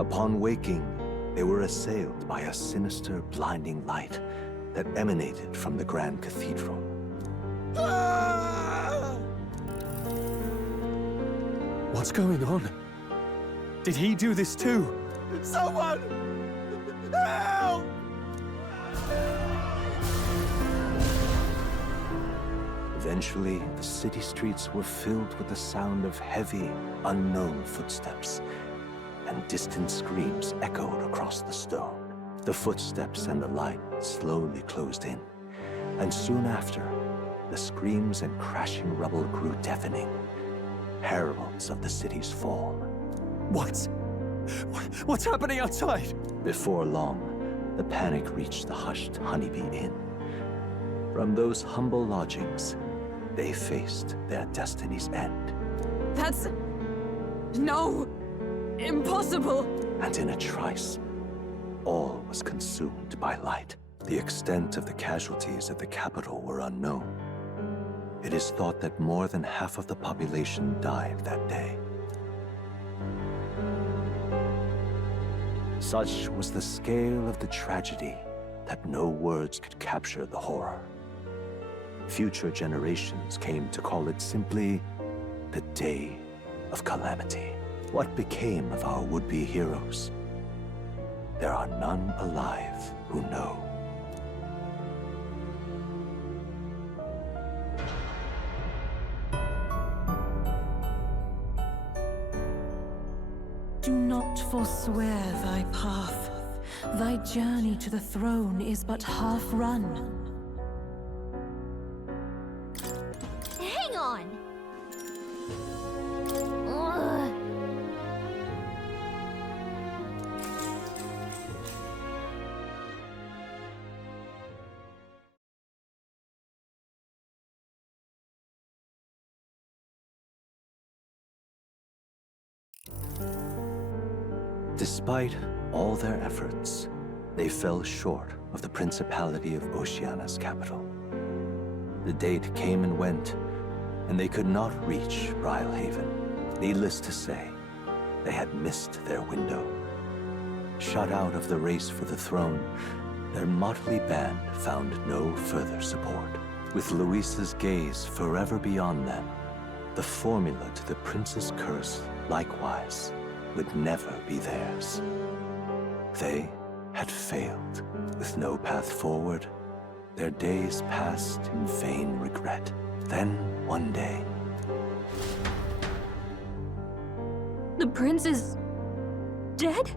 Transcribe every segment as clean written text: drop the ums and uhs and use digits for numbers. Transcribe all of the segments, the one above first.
Upon waking, they were assailed by a sinister, blinding light that emanated from the Grand Cathedral. What's going on? Did he do this too? Someone! Help! Eventually, the city streets were filled with the sound of heavy, unknown footsteps, and distant screams echoed across the stone. The footsteps and the light slowly closed in, and soon after, the screams and crashing rubble grew deafening, heralds of the city's fall. What's happening outside? Before long, the panic reached the hushed Honeybee Inn. From those humble lodgings, they faced their destiny's end. That's... no! Impossible! And in a trice, all was consumed by light. The extent of the casualties at the capital were unknown. It is thought that more than half of the population died that day. Such was the scale of the tragedy that no words could capture the horror. Future generations came to call it simply the Day of Calamity. What became of our would-be heroes? There are none alive who know. Do not forswear thy path. Thy journey to the throne is but half run. Hang on! Ugh. Despite all their efforts, they fell short of the Principality of Oceania's capital. The date came and went, and they could not reach Rhylehaven. Needless to say, they had missed their window. Shut out of the race for the throne, their motley band found no further support. With Luisa's gaze forever beyond them, the formula to the prince's curse, likewise, would never be theirs. They had failed. With no path forward, their days passed in vain regret. Then, one day... The prince is... dead?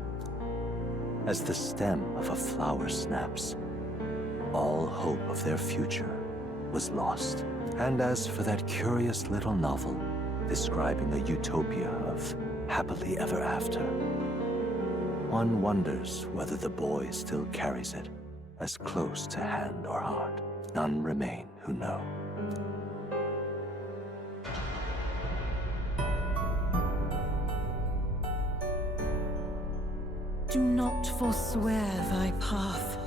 As the stem of a flower snaps, all hope of their future was lost. And as for that curious little novel describing a utopia of happily ever after, one wonders whether the boy still carries it as close to hand or heart. None remain who know. Do not forswear thy path.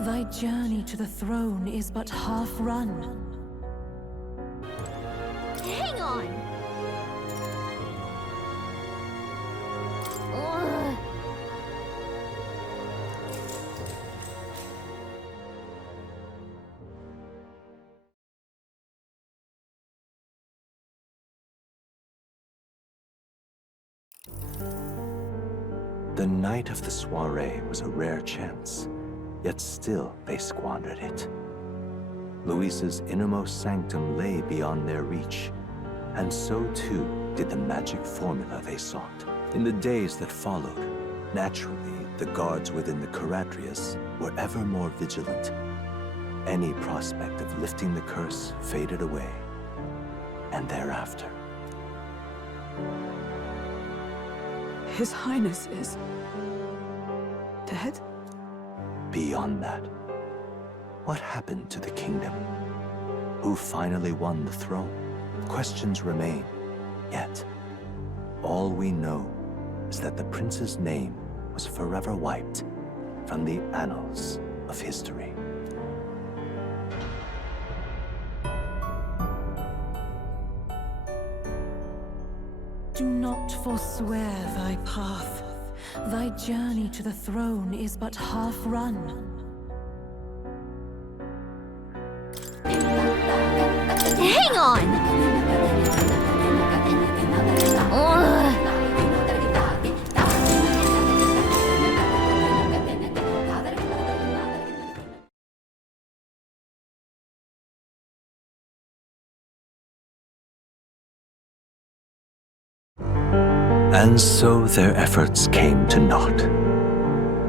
Thy journey to the throne is but half run. Hang on! Ugh. The night of the soiree was a rare chance, yet still they squandered it. Luisa's innermost sanctum lay beyond their reach, and so too did the magic formula they sought. In the days that followed, naturally, the guards within the Caradrius were ever more vigilant. Any prospect of lifting the curse faded away, and thereafter. His Highness is... dead? Beyond that, what happened to the kingdom? Who finally won the throne? Questions remain, yet all we know is that the prince's name was forever wiped from the annals of history. Do not forswear thy path. Thy journey to the throne is but half run. Hang on! Ugh. And so their efforts came to naught.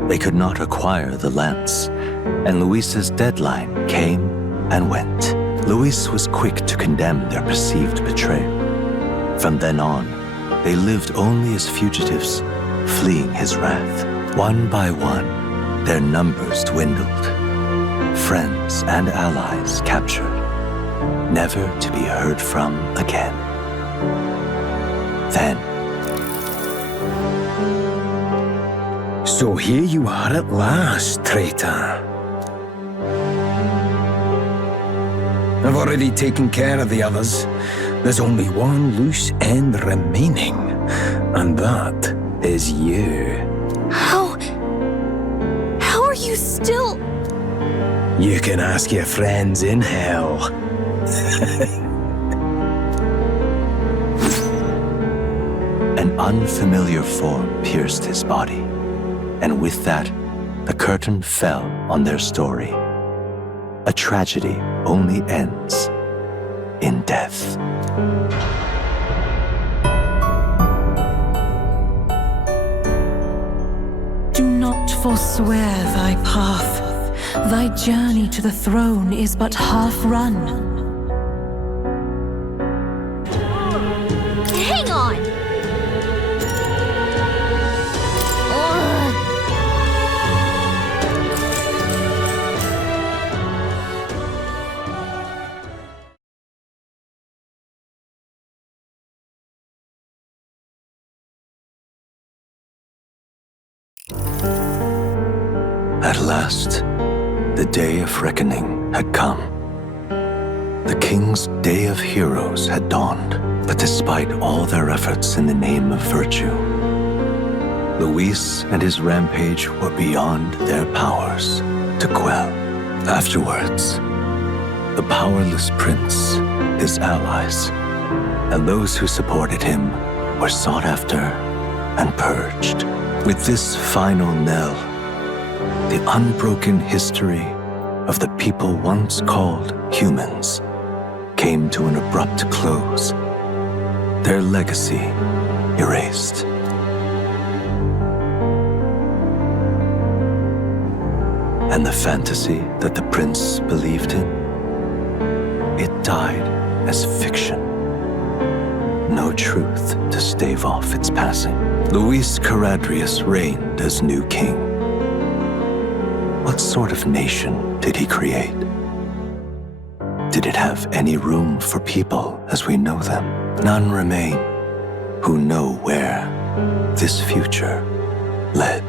They could not acquire the lance, and Luis's deadline came and went. Luis was quick to condemn their perceived betrayal. From then on, they lived only as fugitives, fleeing his wrath. One by one, their numbers dwindled. Friends and allies captured, never to be heard from again. Then, so here you are at last, traitor. I've already taken care of the others. There's only one loose end remaining, and that is you. How are you still... You can ask your friends in hell. an unfamiliar form pierced his body, and with that, the curtain fell on their story. A tragedy only ends in death. Do not forswear thy path. Thy journey to the throne is but half run. Hang on! Ugh. At last, the day of reckoning had come. The king's day of heroes had dawned, but despite all their efforts in the name of virtue, Luis and his rampage were beyond their powers to quell. Afterwards, the powerless prince, his allies, and those who supported him were sought after and purged. With this final knell, the unbroken history of the people once called humans came to an abrupt close, their legacy erased. And the fantasy that the prince believed in, it died as fiction. No truth to stave off its passing. Luis Caradrius reigned as new king. What sort of nation did he create? Did it have any room for people as we know them? None remain who know where this future led.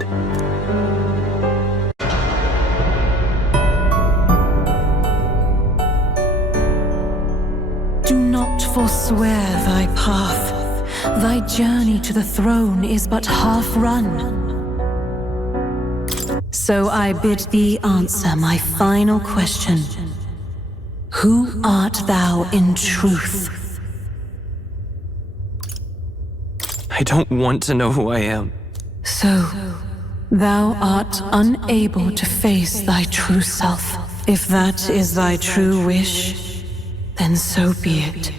Do not forswear thy path. Thy journey to the throne is but half run. So I bid thee answer my final question. Who art thou in truth? I don't want to know who I am. So, thou art unable to face thy true self. If that is thy true wish, then so be it.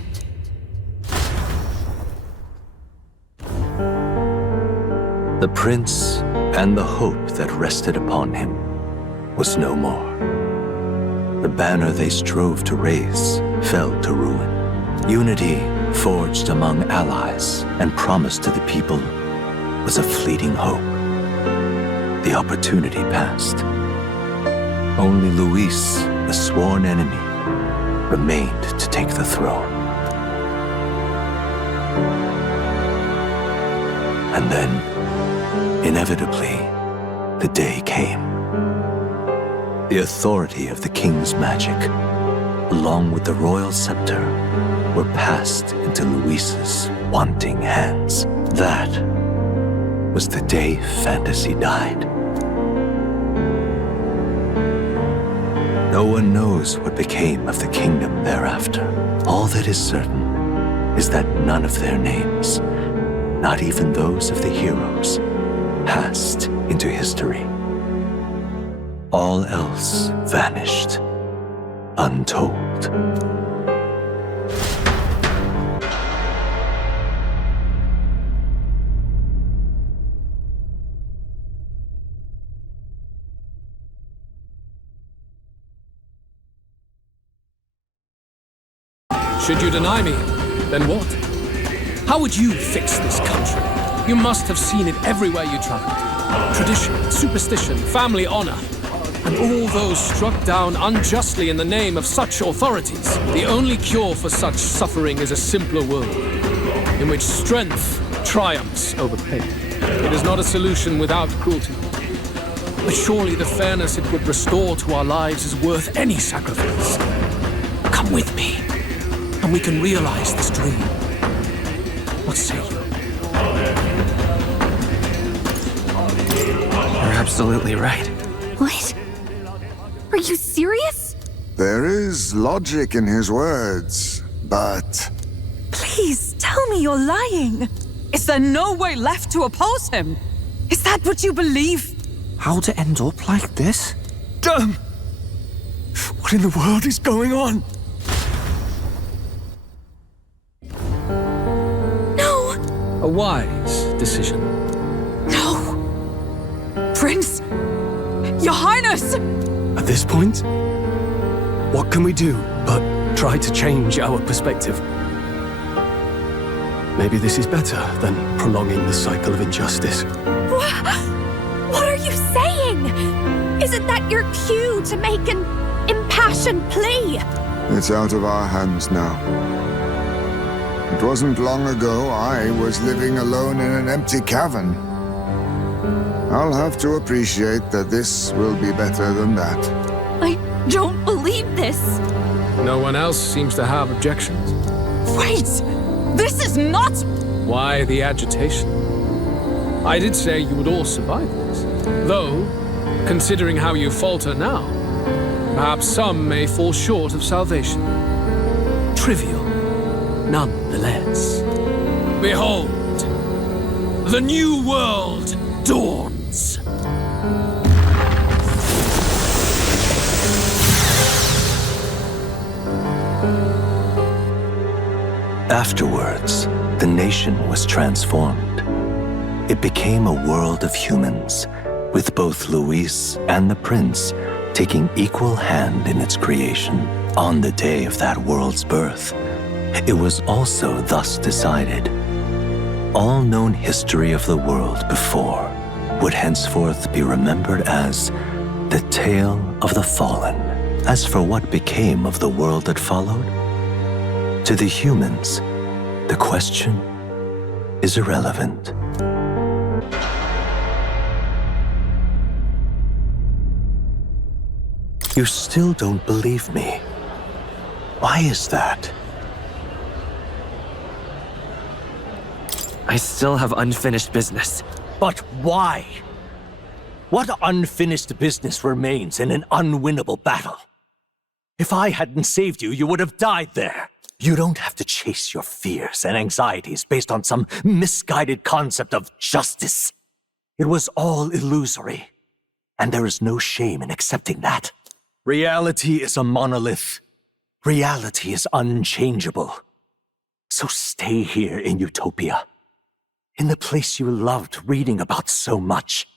The prince and the hope that rested upon him was no more. The banner they strove to raise fell to ruin. Unity forged among allies and promised to the people was a fleeting hope. The opportunity passed. Only Luis, the sworn enemy, remained to take the throne. And then, inevitably, the day came. The authority of the king's magic, along with the royal scepter, were passed into Luis's wanting hands. That was the day fantasy died. No one knows what became of the kingdom thereafter. All that is certain is that none of their names, not even those of the heroes, passed into history. All else vanished, untold. Should you deny me, then what? How would you fix this country? You must have seen it everywhere you traveled. Tradition, superstition, family honor, and all those struck down unjustly in the name of such authorities. The only cure for such suffering is a simpler world, in which strength triumphs over pain. It is not a solution without cruelty. But surely the fairness it would restore to our lives is worth any sacrifice. Come with me, and we can realize this dream. What say you? You're absolutely right. What? Are you serious? There is logic in his words, but Please tell me you're lying. Is there no way left to oppose him? Is that what you believe? How to end up like this? Damn! What in the world is going on? No, A wise decision. no. Prince, Your Highness! At this point, what can we do but try to change our perspective? Maybe this is better than prolonging the cycle of injustice. What are you saying? Isn't that your cue to make an impassioned plea? it's out of our hands now. It wasn't long ago I was living alone in an empty cavern. I'll have to appreciate that this will be better than that. I don't believe this. No one else seems to have objections. Wait! This is not... Why the agitation? I did say you would all survive this. Though, considering how you falter now, perhaps some may fall short of salvation. Trivial, nonetheless. Behold, the new world dawns. Afterwards, the nation was transformed. It became a world of humans, with both Luis and the prince taking equal hand in its creation on the day of that world's birth. It was also thus decided. All known history of the world before would henceforth be remembered as the tale of the fallen. As for what became of the world that followed, to the humans, the question is irrelevant. You still don't believe me. Why is that? I still have unfinished business. But why? What unfinished business remains in an unwinnable battle? If I hadn't saved you, you would have died there. You don't have to chase your fears and anxieties based on some misguided concept of justice. It was all illusory, and there is no shame in accepting that. Reality is a monolith. Reality is unchangeable. So stay here in Utopia, in the place you loved reading about so much.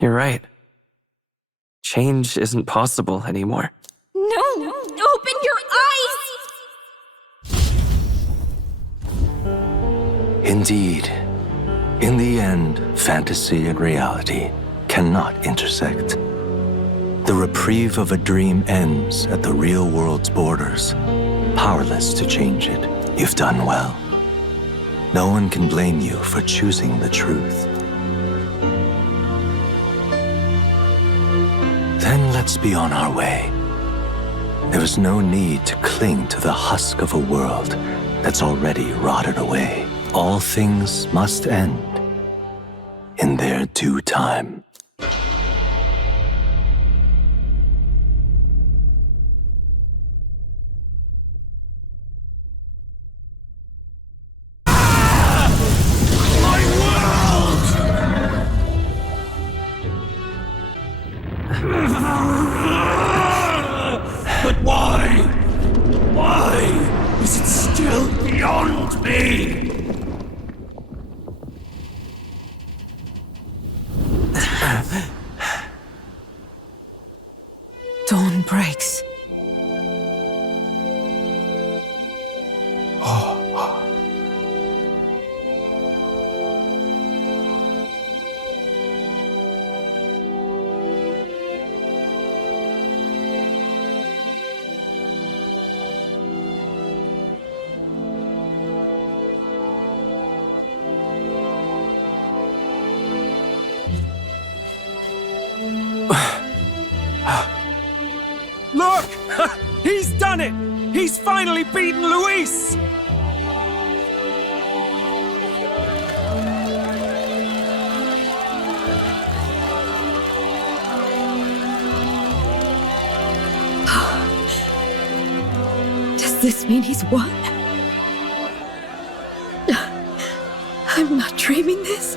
You're right. Change isn't possible anymore. No! Open your eyes! Indeed. In the end, fantasy and reality cannot intersect. The reprieve of a dream ends at the real world's borders. Powerless to change it, you've done well. No one can blame you for choosing the truth. Then let's be on our way. There is no need to cling to the husk of a world that's already rotted away. All things must end in their due time. But why? Why is it still beyond me? Dawn breaks. Look! He's done it! He's finally beaten Luis! Does this mean he's won? I'm not dreaming this.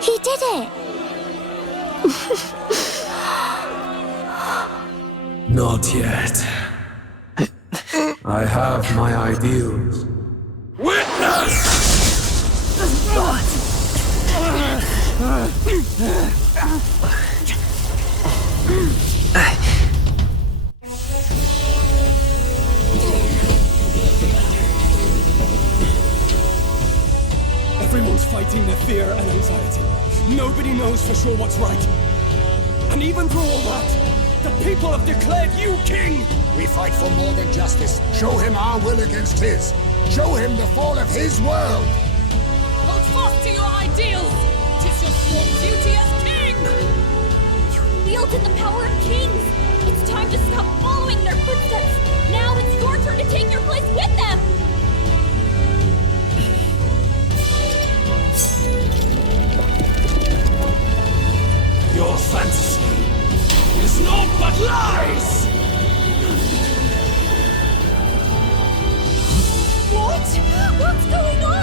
He did it! Not yet. I have my ideals. Witness! Everyone's fighting their fear and anxiety. Nobody knows for sure what's right. And even through all that, the people have declared you king! We fight for more than justice. Show him our will against his. Show him the fall of his world. Hold fast to your ideals! 'Tis your sworn duty as king! You wielded the power of kings! It's time to stop following their footsteps! Now it's your turn to take your place with them! Your fantasy is naught but lies! What? What's going on?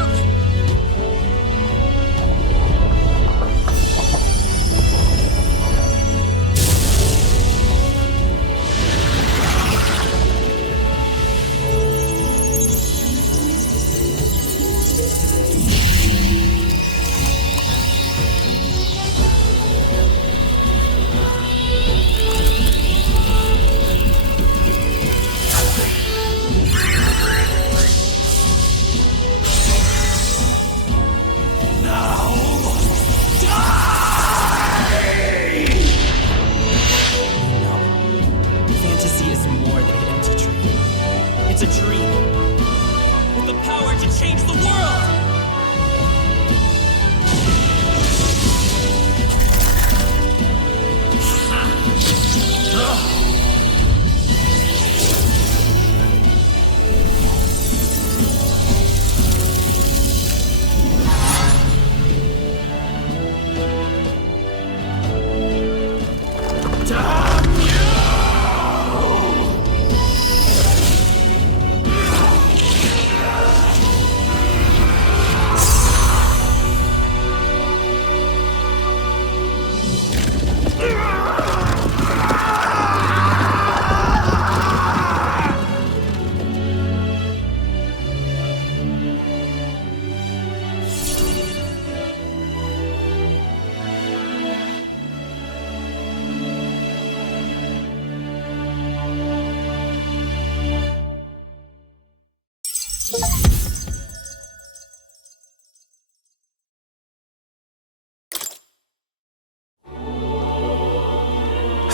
Fantasy is more than an empty dream. It's a dream with the power to change the world!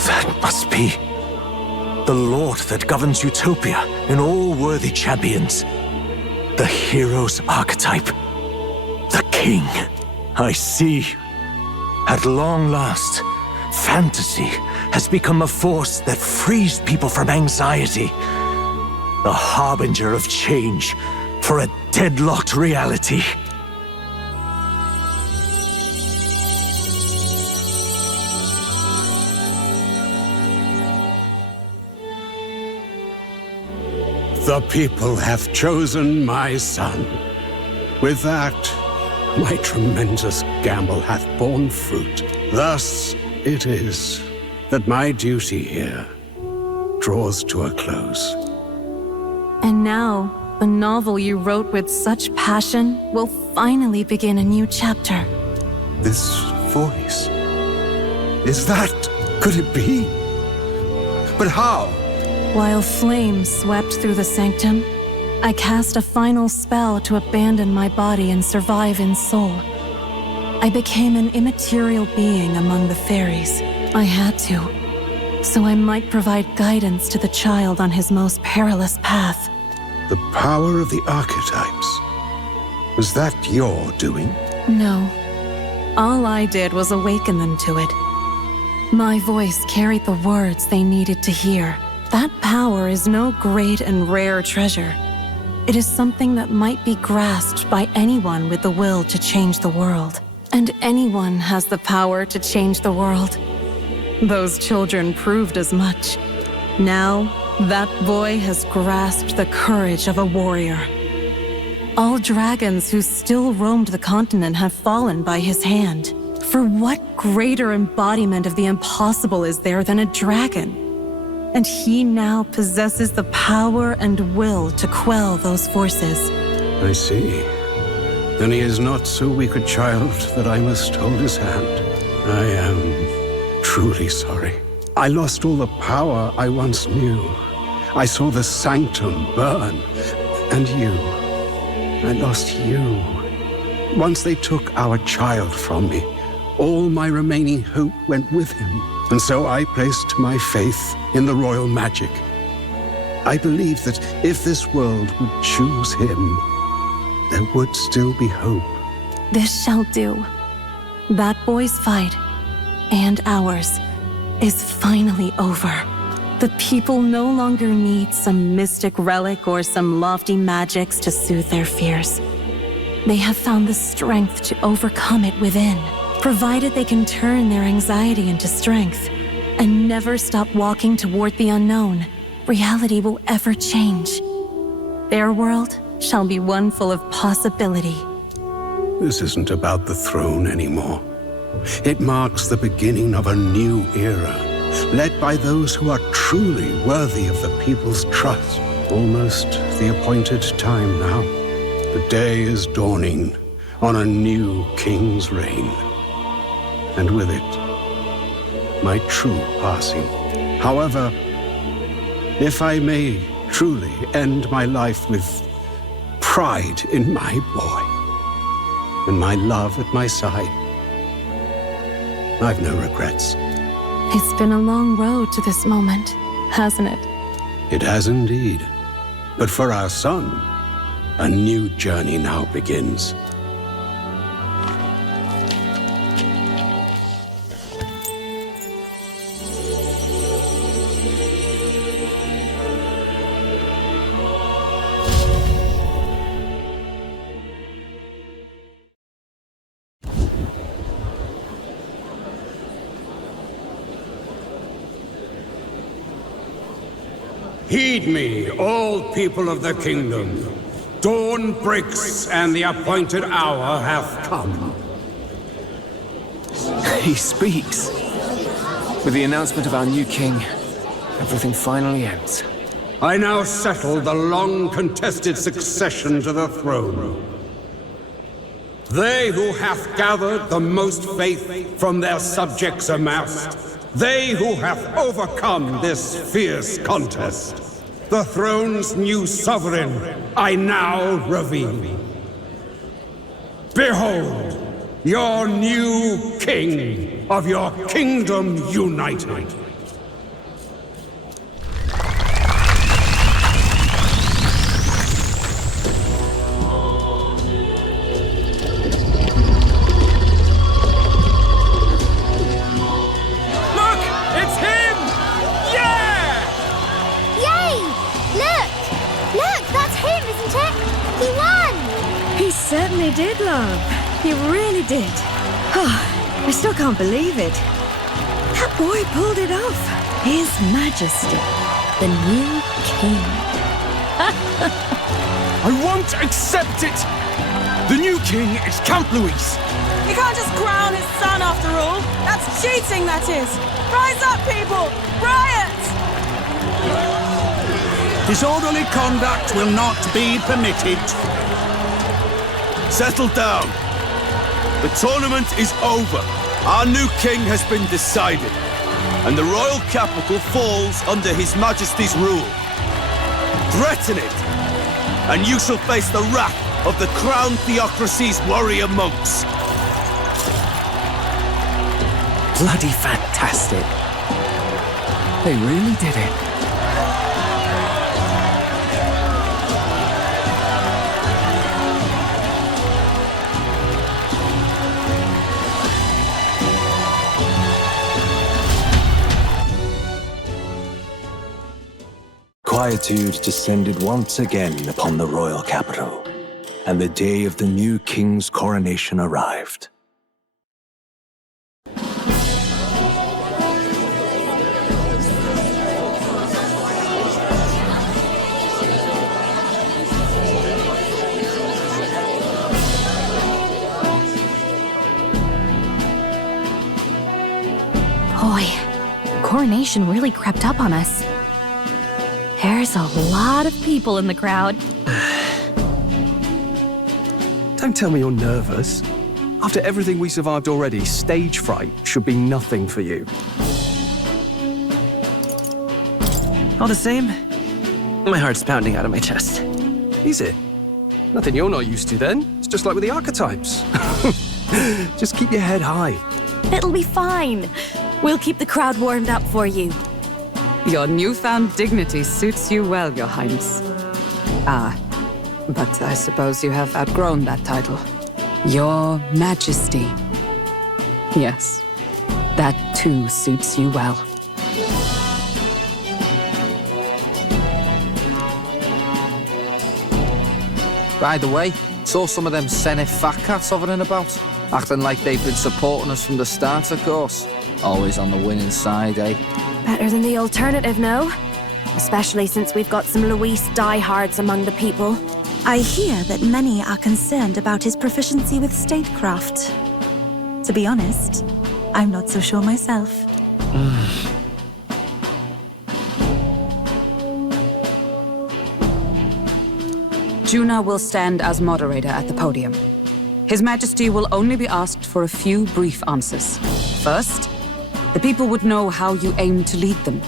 That must be the Lord that governs Utopia in all worthy champions. The hero's archetype. The king. I see. At long last, fantasy has become a force that frees people from anxiety. a harbinger of change for a deadlocked reality. The people have chosen my son. With that, my tremendous gamble hath borne fruit. Thus it is that my duty here draws to a close. And now, the novel you wrote with such passion will finally begin a new chapter. This voice. Is that... could it be? But how? While flames swept through the sanctum, I cast a final spell to abandon my body and survive in soul. I became an immaterial being among the fairies. I had to, so I might provide guidance to the child on his most perilous path. The power of the archetypes. Was that your doing? No. All I did was awaken them to it. My voice carried the words they needed to hear. That power is no great and rare treasure. It is something that might be grasped by anyone with the will to change the world. And anyone has the power to change the world. Those children proved as much. Now, that boy has grasped the courage of a warrior. All dragons who still roamed the continent have fallen by his hand. For what greater embodiment of the impossible is there than a dragon? And he now possesses the power and will to quell those forces. I see. Then he is not so weak a child that I must hold his hand. I am truly sorry. I lost all the power I once knew. I saw the sanctum burn. And you. I lost you. Once they took our child from me, all my remaining hope went with him. And so I placed my faith in the royal magic. I believed that if this world would choose him, there would still be hope. This shall do. That boy's fight, and ours, is finally over. The people no longer need some mystic relic or some lofty magics to soothe their fears. They have found the strength to overcome it within. Provided they can turn their anxiety into strength and never stop walking toward the unknown, reality will ever change. Their world shall be one full of possibility. This isn't about the throne anymore. It marks the beginning of a new era, led by those who are truly worthy of the people's trust. Almost the appointed time now. The day is dawning on a new king's reign. And with it, my true passing. However, if I may truly end my life with pride in my boy and my love at my side, I've no regrets. It's been a long road to this moment, hasn't it? It has indeed. But for our son, a new journey now begins. Heed me, all people of the kingdom. Dawn breaks, and the appointed hour hath come. He speaks. With the announcement of our new king, everything finally ends. I now settle the long-contested succession to the throne. They who hath gathered the most faith from their subjects amassed, they who have overcome this fierce contest, the throne's new sovereign, I now reveal. Behold, your new king of your kingdom united. did, love. You really did. Oh, I still can't believe it. That boy pulled it off. His Majesty, the new king. I won't accept it! The new king is Count Luis. You can't just crown his son after all. That's cheating, that is. Rise up, people! Riot! Disorderly conduct will not be permitted. Settle down. The tournament is over. Our new king has been decided, and the royal capital falls under His Majesty's rule. Threaten it, and you shall face the wrath of the crown theocracy's warrior monks. Bloody fantastic. They really did it. Quietude descended once again upon the royal capital, and the day of the new king's coronation arrived. Boy, coronation really crept up on us. There's a lot of people in the crowd. Don't tell me you're nervous. After everything we survived already, stage fright should be nothing for you. All the same, my heart's pounding out of my chest. Is it? Nothing you're not used to then. It's just like with the archetypes. Just keep your head high. It'll be fine. We'll keep the crowd warmed up for you. Your newfound dignity suits you well, Your Highness. But I suppose you have outgrown that title. Your Majesty. Yes, that too suits you well. By the way, saw some of them Senate fat cats hovering about, acting like they've been supporting us from the start, of course. Always on the winning side, eh? Better than the alternative, no? Especially since we've got some Luis diehards among the people. I hear that many are concerned about his proficiency with statecraft. To be honest, I'm not so sure myself. Juna will stand as moderator at the podium. His Majesty will only be asked for a few brief answers. First, the people would know how you aim to lead them.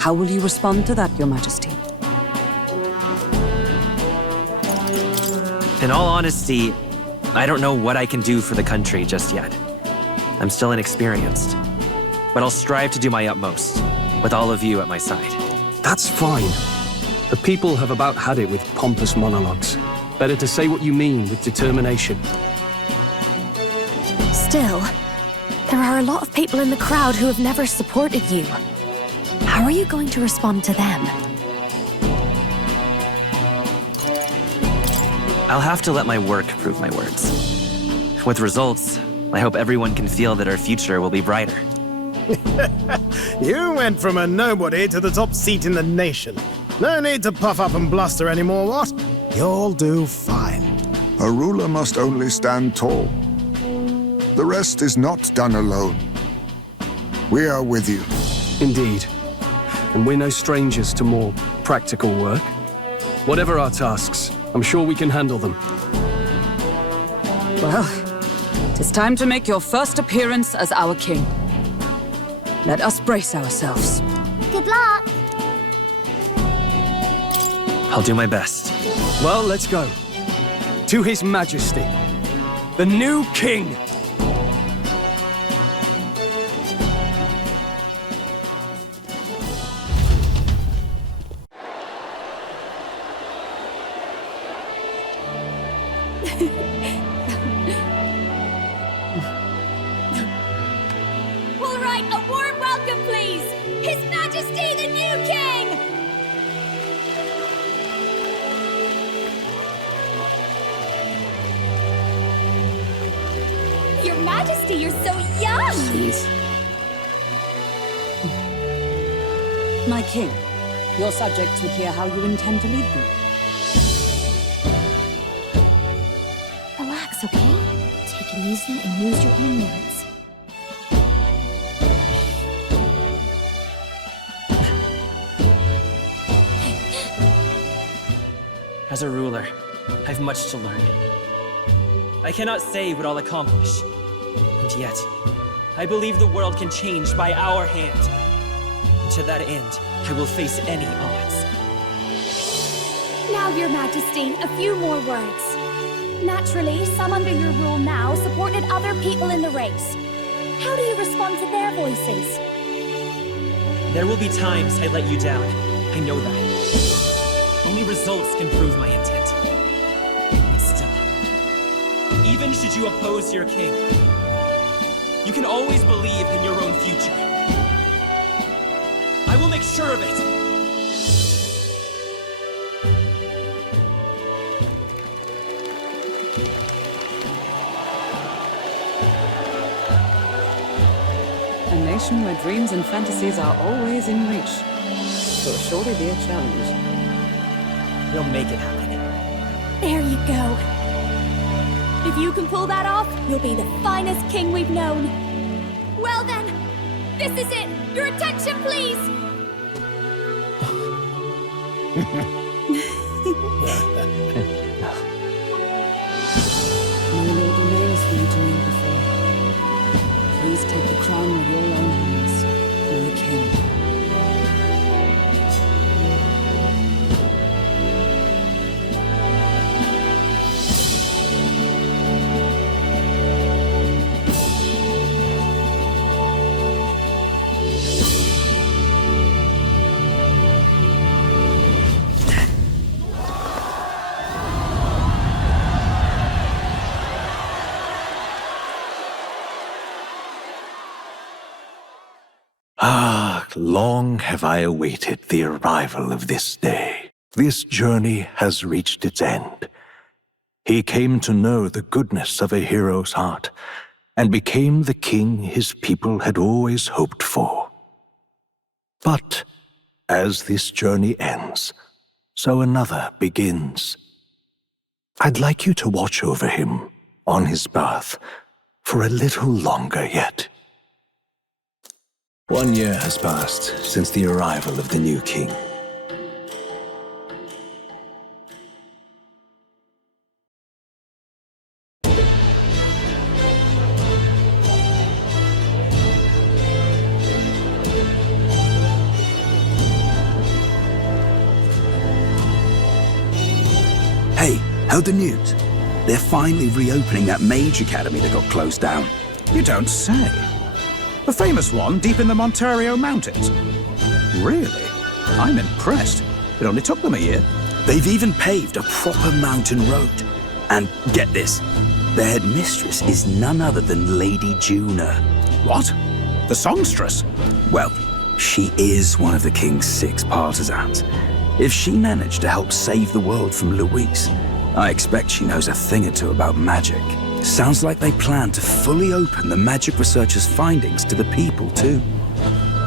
How will you respond to that, Your Majesty? In all honesty, I don't know what I can do for the country just yet. I'm still inexperienced. But I'll strive to do my utmost, with all of you at my side. That's fine. The people have about had it with pompous monologues. Better to say what you mean with determination. Still, there are a lot of people in the crowd who have never supported you. How are you going to respond to them? I'll have to let my work prove my words. With results, I hope everyone can feel that our future will be brighter. You went from a nobody to the top seat in the nation. No need to puff up and bluster anymore, what? You'll do fine. A ruler must only stand tall. The rest is not done alone. We are with you. Indeed. And we're no strangers to more practical work. Whatever our tasks, I'm sure we can handle them. Well, it is time to make your first appearance as our king. Let us brace ourselves. Good luck! I'll do my best. Well, let's go. To His Majesty, the new king! All right, a warm welcome, please! His Majesty, the new king! Majesty, you're so young! Please. My king, your subjects would hear how you intend to lead them. Relax, okay? Take it easy and use your own words. As a ruler, I've much to learn. I cannot say what I'll accomplish. And yet, I believe the world can change by our hand. And to that end, I will face any odds. Now, Your Majesty, a few more words. Naturally, some under your rule now supported other people in the race. How do you respond to their voices? There will be times I let you down. I know that. Only results can prove my intent. But still, even should you oppose your king, you can always believe in your own future. I will make sure of it! A nation where dreams and fantasies are always in reach. So surely be a challenge. We'll make it happen. There you go. If you can pull that off, you'll be the finest king we've known. Well then, this is it. Your attention, please. No lord remains for you to kneel before. Please take the crown with your own hands, my king. Long have I awaited the arrival of this day. This journey has reached its end. He came to know the goodness of a hero's heart, and became the king his people had always hoped for. But as this journey ends, so another begins. I'd like you to watch over him on his path for a little longer yet. 1 year has passed since the arrival of the new king. Hey, heard the news? They're finally reopening that mage academy that got closed down. You don't say. The famous one deep in the Montario Mountains. Really? I'm impressed. It only took them a year. They've even paved a proper mountain road. And get this, the headmistress is none other than Lady Juna. What? The songstress? Well, she is one of the king's 6 partisans. If she managed to help save the world from Luis, I expect she knows a thing or two about magic. Sounds like they plan to fully open the magic researchers' findings to the people, too.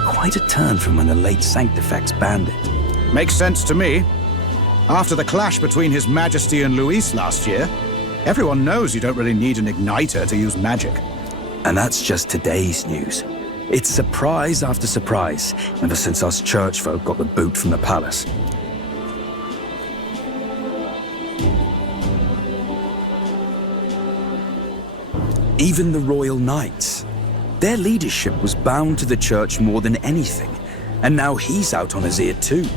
Quite a turn from when the late Sanctifex banned it. Makes sense to me. After the clash between His Majesty and Luis last year, everyone knows you don't really need an igniter to use magic. And that's just today's news. It's surprise after surprise, ever since us church folk got the boot from the palace. Even the Royal Knights. Their leadership was bound to the church more than anything, and now he's out on his ear too.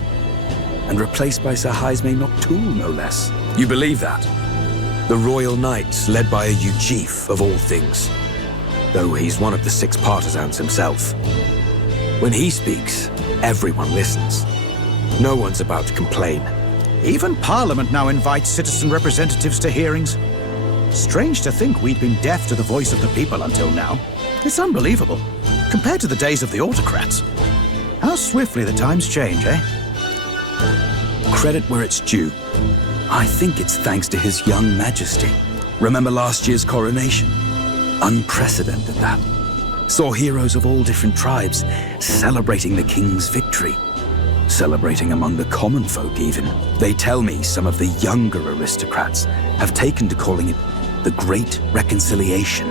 And replaced by Sir Jaime Noctul, no less. You believe that? The Royal Knights, led by a Ujif of all things. Though he's one of the 6 partisans himself. When he speaks, everyone listens. No one's about to complain. Even Parliament now invites citizen representatives to hearings. Strange to think we'd been deaf to the voice of the people until now. It's unbelievable, compared to the days of the autocrats. How swiftly the times change, eh? Credit where it's due. I think it's thanks to His young Majesty. Remember last year's coronation? Unprecedented, that. Saw heroes of all different tribes celebrating the king's victory. Celebrating among the common folk, even. They tell me some of the younger aristocrats have taken to calling it the Great Reconciliation.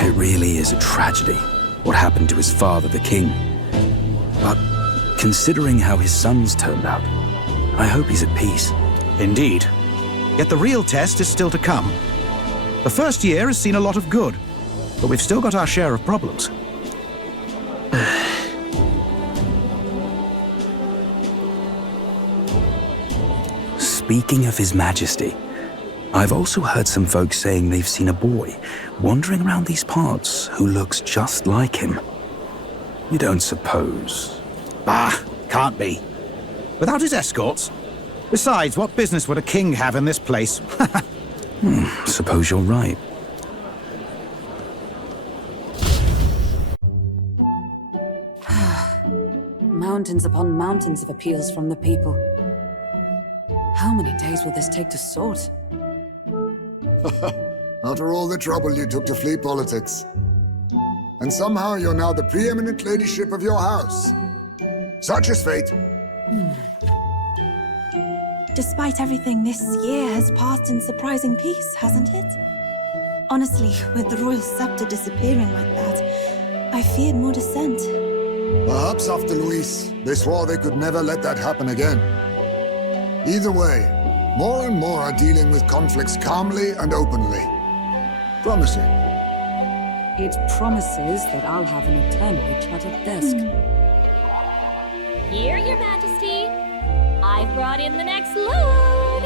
It really is a tragedy, what happened to his father, the king. But considering how his sons turned out, I hope he's at peace. Indeed. Yet the real test is still to come. The first year has seen a lot of good, but we've still got our share of problems. Speaking of His Majesty, I've also heard some folks saying they've seen a boy wandering around these parts who looks just like him. You don't suppose? Bah, can't be. Without his escorts? Besides, what business would a king have in this place? Suppose you're right. Mountains upon mountains of appeals from the people. How many days will this take to sort? After all the trouble you took to flee politics. And somehow you're now the preeminent ladyship of your house. Such is fate. Despite everything, this year has passed in surprising peace, hasn't it? Honestly, with the royal scepter disappearing like that, I feared more dissent. Perhaps after Luis, they swore they could never let that happen again. Either way, more and more are dealing with conflicts calmly and openly. Promising. It promises that I'll have an eternally cluttered desk. Here, Your Majesty. I've brought in the next load.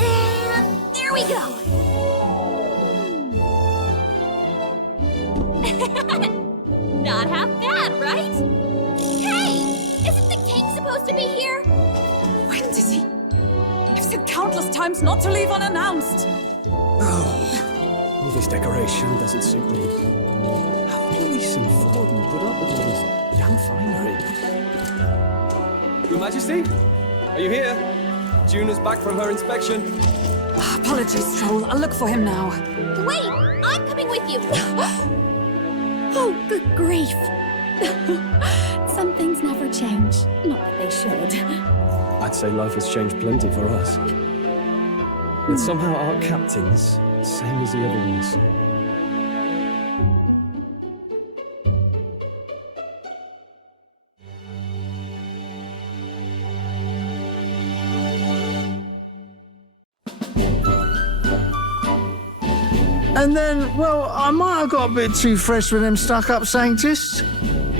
And there we go. Not half bad, right? Hey! Isn't the king supposed to be here? When did he? I've said countless times not to leave unannounced. Oh, all this decoration doesn't suit me. How do Luis and Forden put up with all this damn finery? Your Majesty? Are you here? Juna's back from her inspection. Apologies, Troll. I'll look for him now. Wait! I'm coming with you! Oh, good grief. Some things never change. Not that they should. I'd say life has changed plenty for us. But somehow our captain's same as the other ones. And then, well, I might have got a bit too fresh with them stuck-up Sanctists.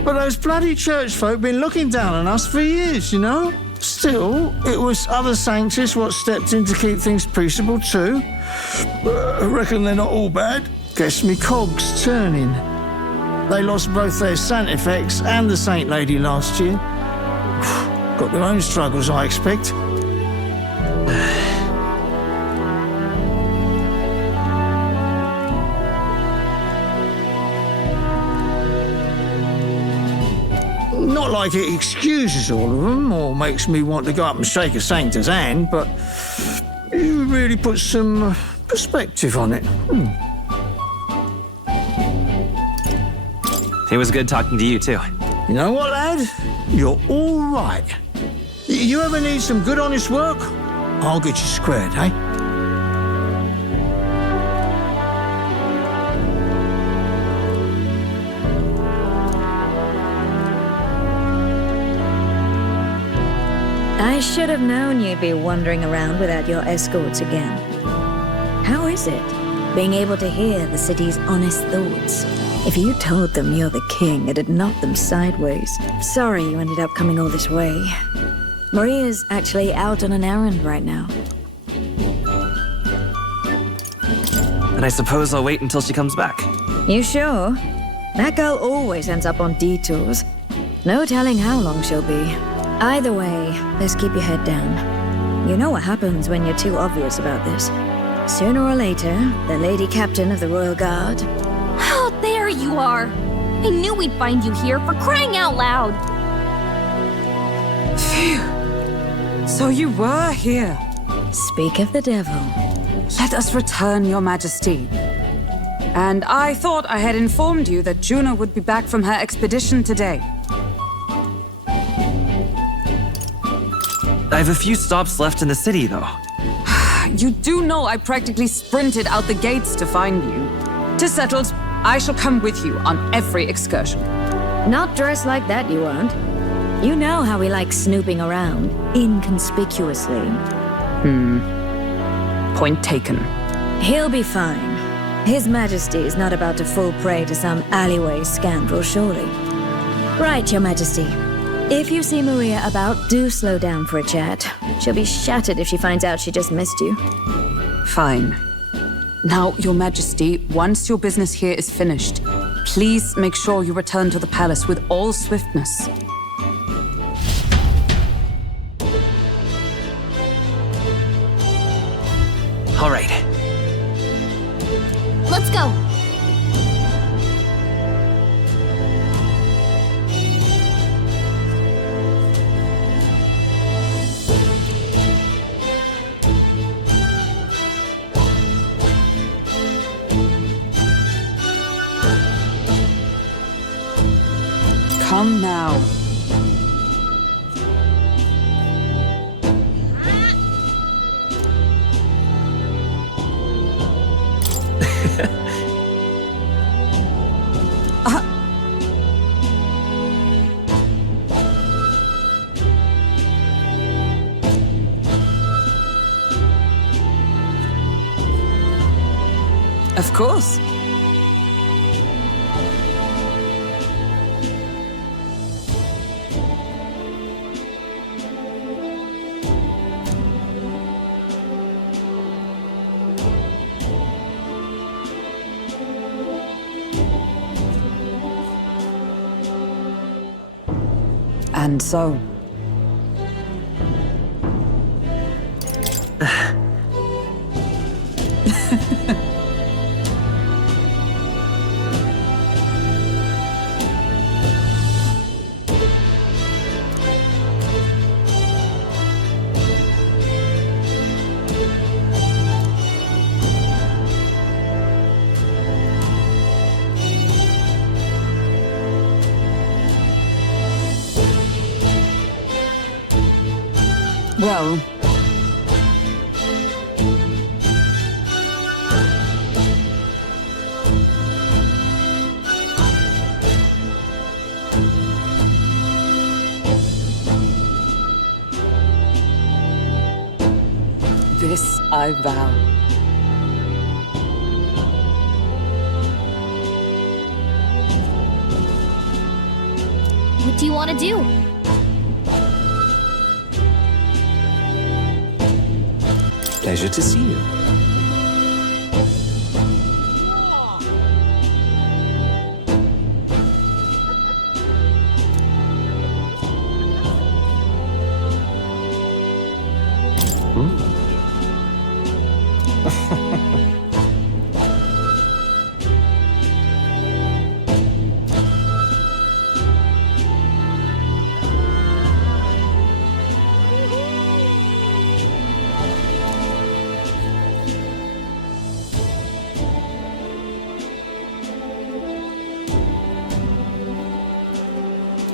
But those bloody church folk been looking down on us for years, you know? Still, it was other Sanctists what stepped in to keep things peaceable too. I reckon they're not all bad. Guess me cogs turning. They lost both their Santifex and the Saint Lady last year. Got their own struggles, I expect. Not like it excuses all of them or makes me want to go up and shake a Sanctor's hand, but you really put some perspective on it. It was good talking to you, too. You know what, lad? You're all right. You ever need some good, honest work? I'll get you squared, eh? I should have known you'd be wandering around without your escorts again. How is it, being able to hear the city's honest thoughts? If you told them you're the king, it'd knock them sideways. Sorry you ended up coming all this way. Maria's actually out on an errand right now. And I suppose I'll wait until she comes back. You sure? That girl always ends up on detours. No telling how long she'll be. Either way, let's keep your head down. You know what happens when you're too obvious about this. Sooner or later, the Lady Captain of the Royal Guard... Oh, there you are! I knew we'd find you here, for crying out loud! Phew! So you were here. Speak of the devil. Let us return, Your Majesty. And I thought I had informed you that Juno would be back from her expedition today. I have a few stops left in the city, though. You do know I practically sprinted out the gates to find you. 'Tis settled. I shall come with you on every excursion. Not dressed like that, you won't. You know how we like snooping around, inconspicuously. Point taken. He'll be fine. His Majesty is not about to fall prey to some alleyway scandal, surely. Right, Your Majesty. If you see Maria about, do slow down for a chat. She'll be shattered if she finds out she just missed you. Fine. Now, Your Majesty, once your business here is finished, please make sure you return to the palace with all swiftness. All right. Let's go. Come now. Of course. And so... Well... This I vow. What do you want to do? Pleasure to see you.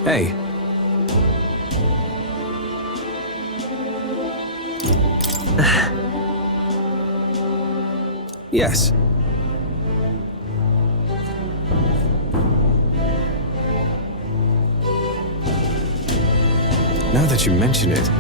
Hey. Yes. Now that you mention it.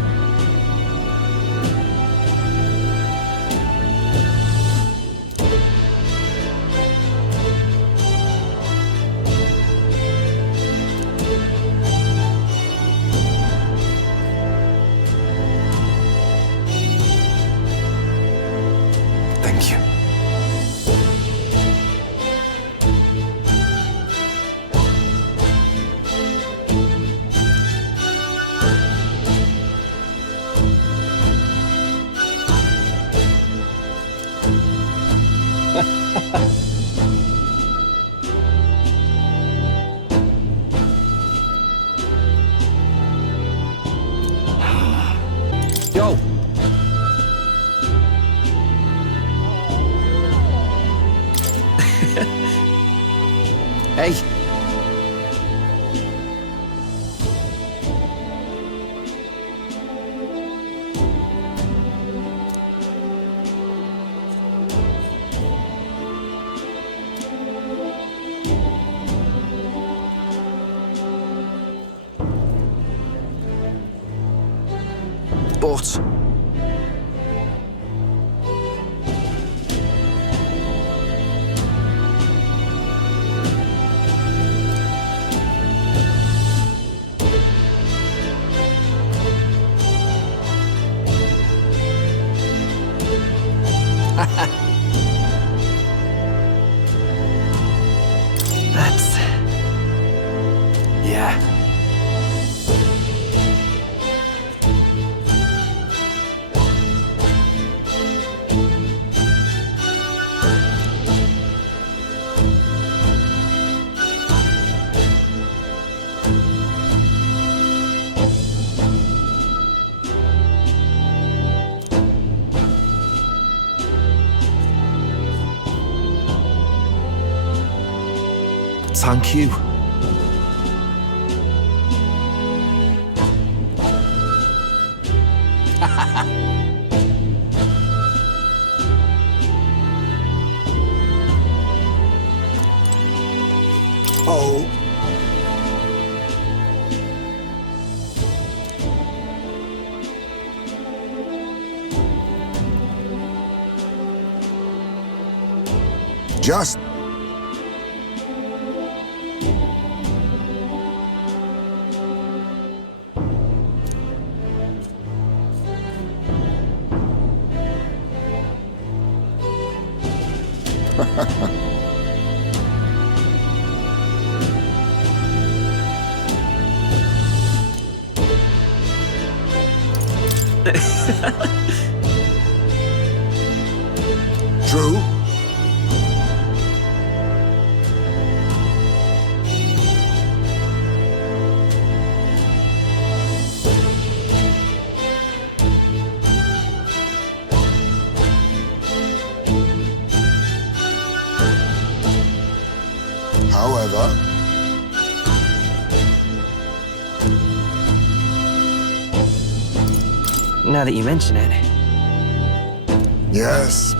Thank you. Hey! But... That's... yeah. Thank you. Oh. Just True. However, Now that you mention it. yes.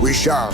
We shall.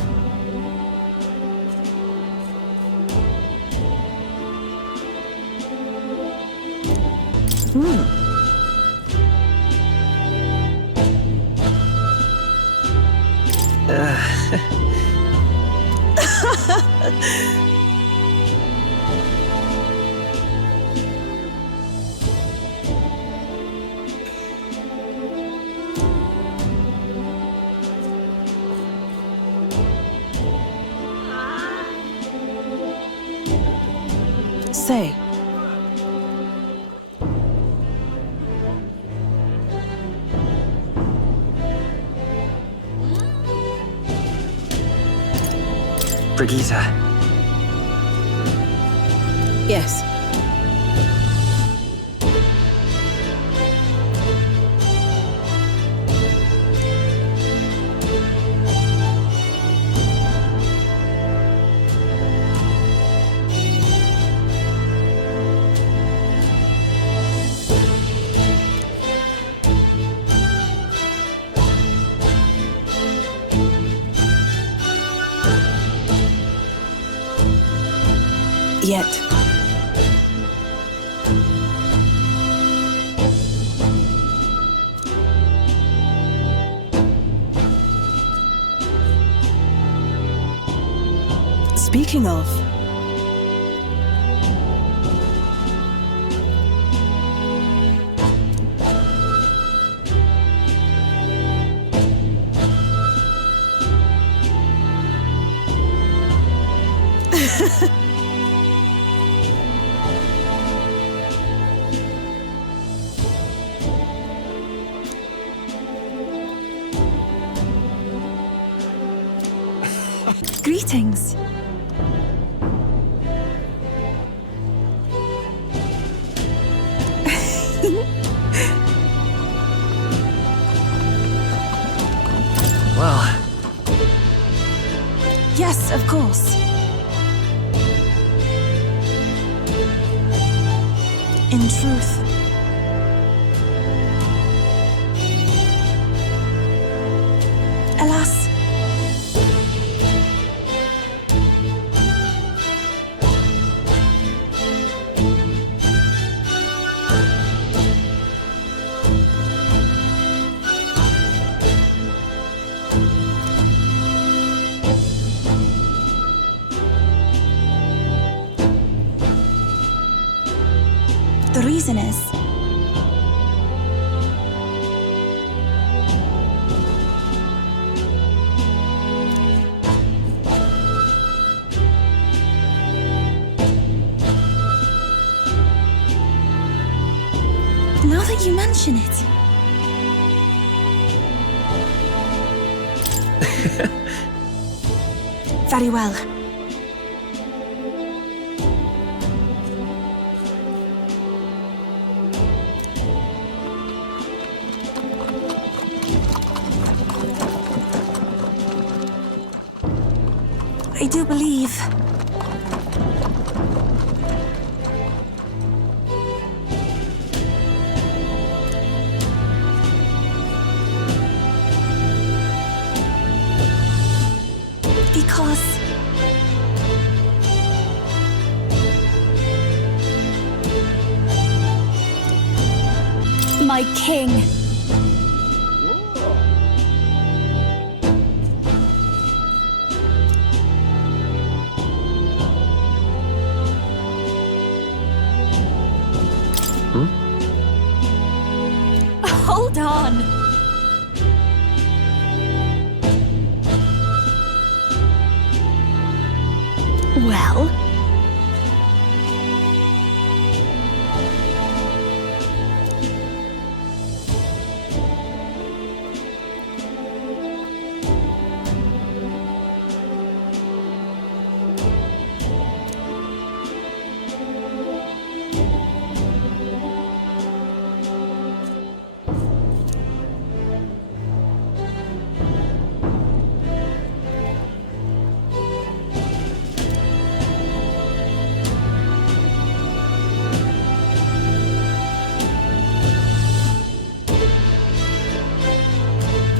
Say, Brigitte. yes. Yet. Speaking of, Greetings. Well, Yes, of course. In truth, alas, the reason is now that you mention it. Very well. I do believe because my king. Hold on. Well,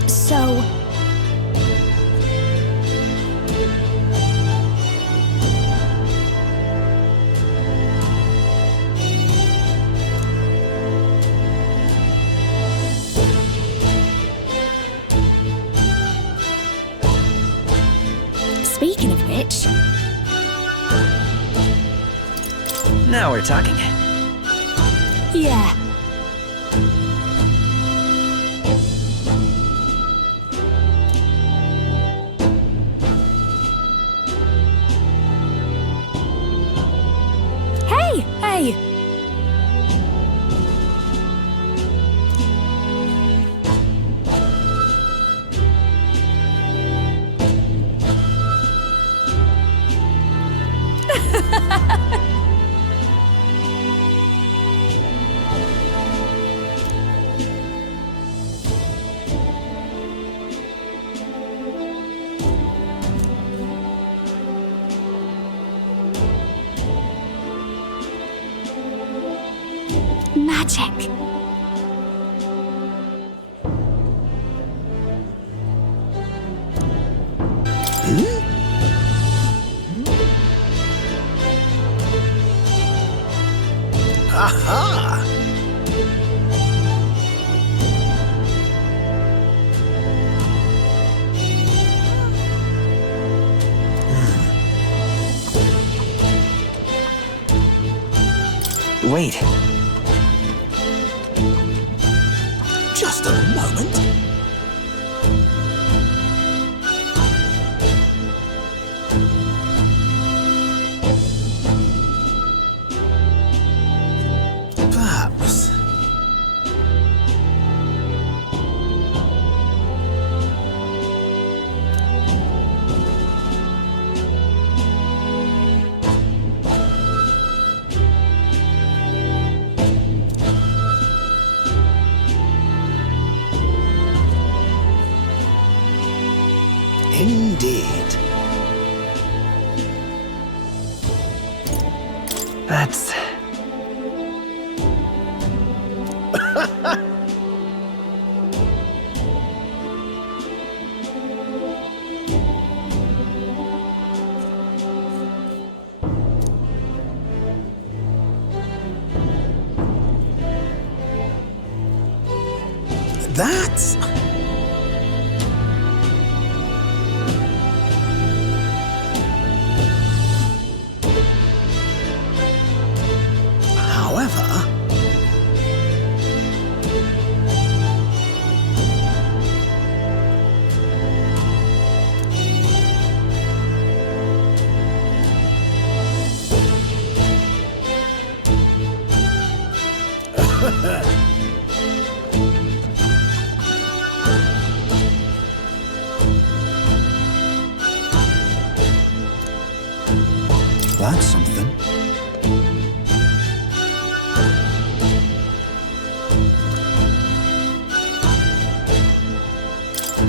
so speaking of which, now we're talking. yeah. Hey, hey. Magic. Aha! Wait. Just a moment. Perhaps. indeed. That's... That's... However... That's something.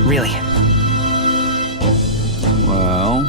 Really? Well...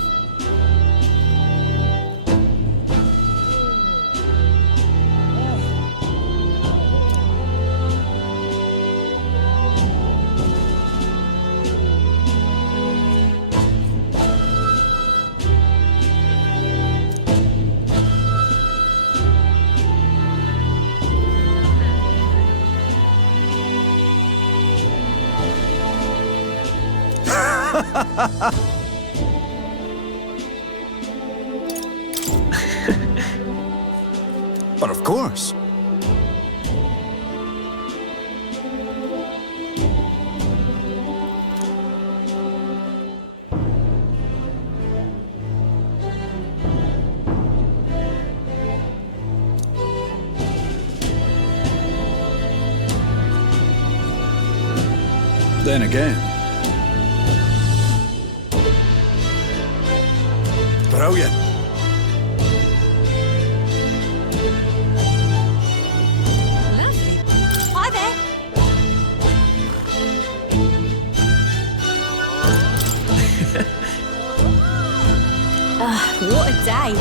But of course. Then again... Brilliant. Lovely. Hi there. What a day.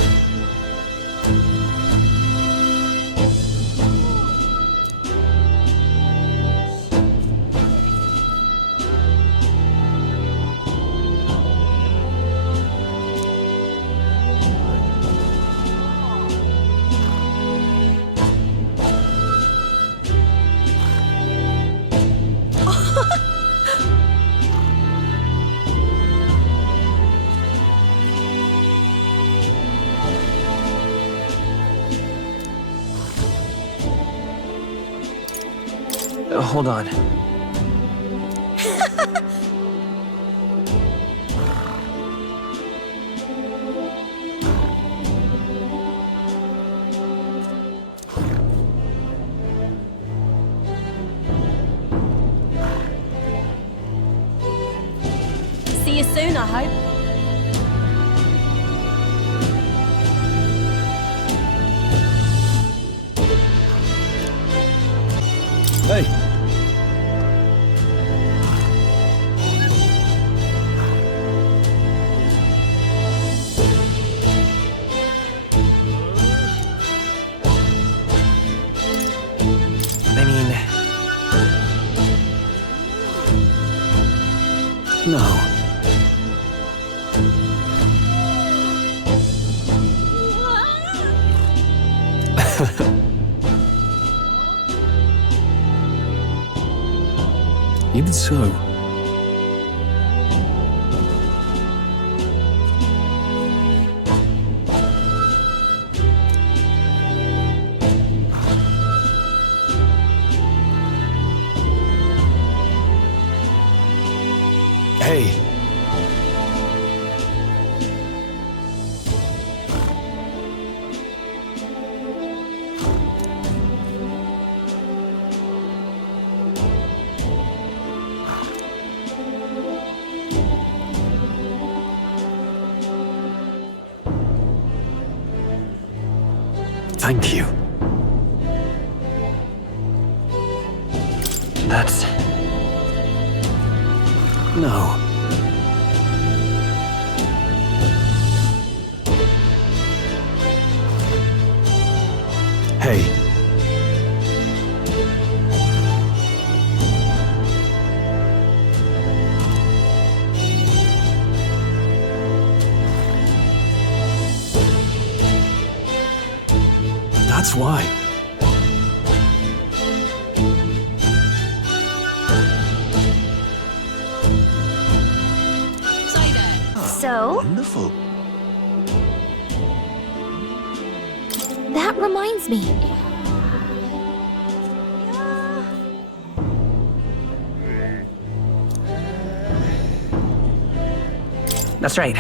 Hold on. See you soon, I hope. Hey! I mean... No. Even so... Hey. Thank you. That's... No. Hey. That's why. So? Wonderful. That reminds me. That's right.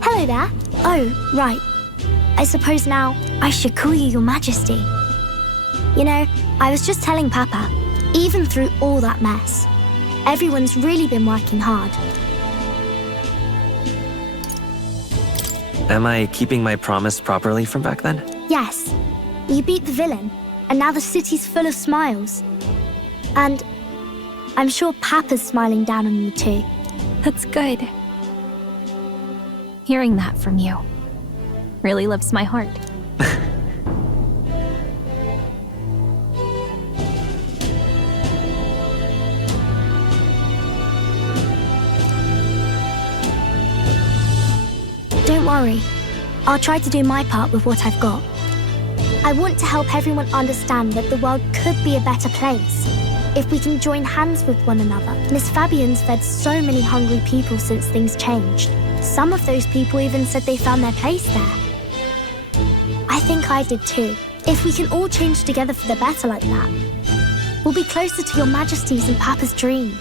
Hello there. Oh, right. I suppose now I should call you Your Majesty. You know, I was just telling Papa, even through all that mess, everyone's really been working hard. Am I keeping my promise properly from back then? Yes, you beat the villain, and now the city's full of smiles. And I'm sure Papa's smiling down on you too. That's good. Hearing that from you really lifts my heart. Don't worry. I'll try to do my part with what I've got. I want to help everyone understand that the world could be a better place if we can join hands with one another. Miss Fabian's fed so many hungry people since things changed. Some of those people even said they found their place there. I think I did too. If we can all change together for the better like that, we'll be closer to Your Majesty's and Papa's dream.